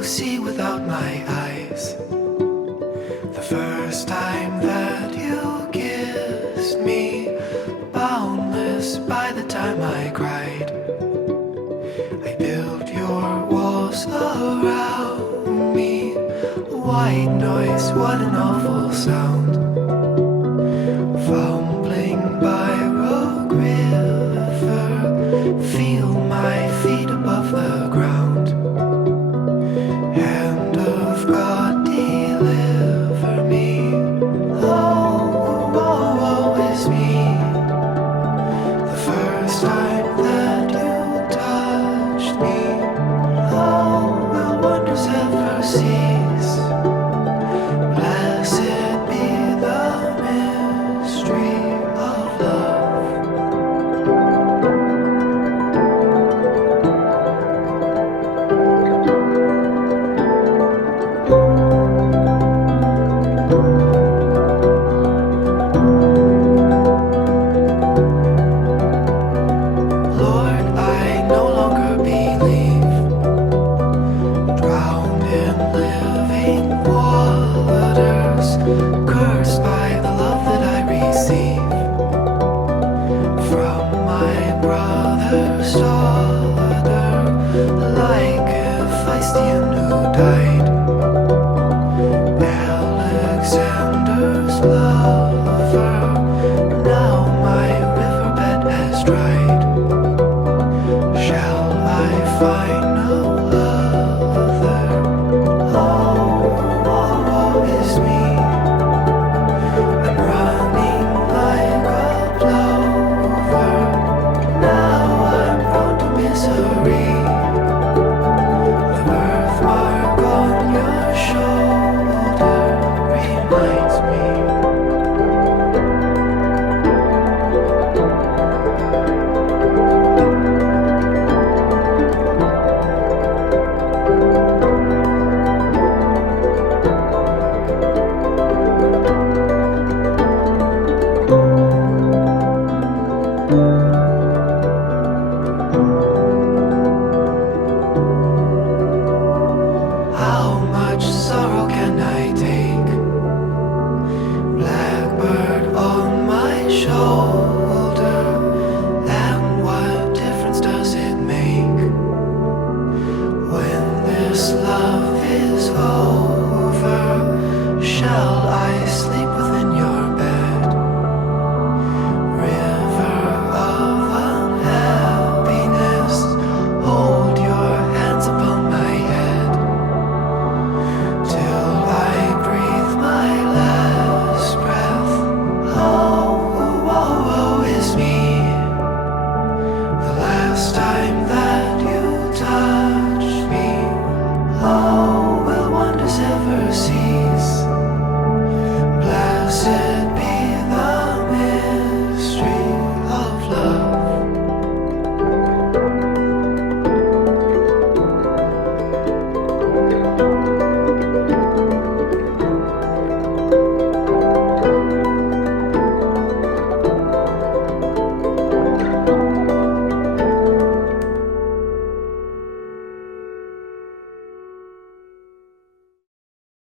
to see without my eyes. The first time that you kissed me, boundless by the time I cried. I built your walls around me. White noise, what an awful sound. Fumbling by Rogue River, feel my feet above the ground. Hand of God, deliver me. Oh, woe is me. The first time that you touched me, oh, will wonders ever cease? Blessed be the mystery of love. Lord, I no longer believe, drowned in living waters, cursed by the love that I receive from my brother's daughter, like a Philistine who died. Alexander's lover, now my riverbed has dried. Shall I find no other? Oh, woe is me. I'm running like a plover. Now I'm prone to misery. The birthmark on your shoulder reminds me. How much sorrow can I take? Blackbird on my shoulder, and what difference does it make? When this love is over, shall I sleep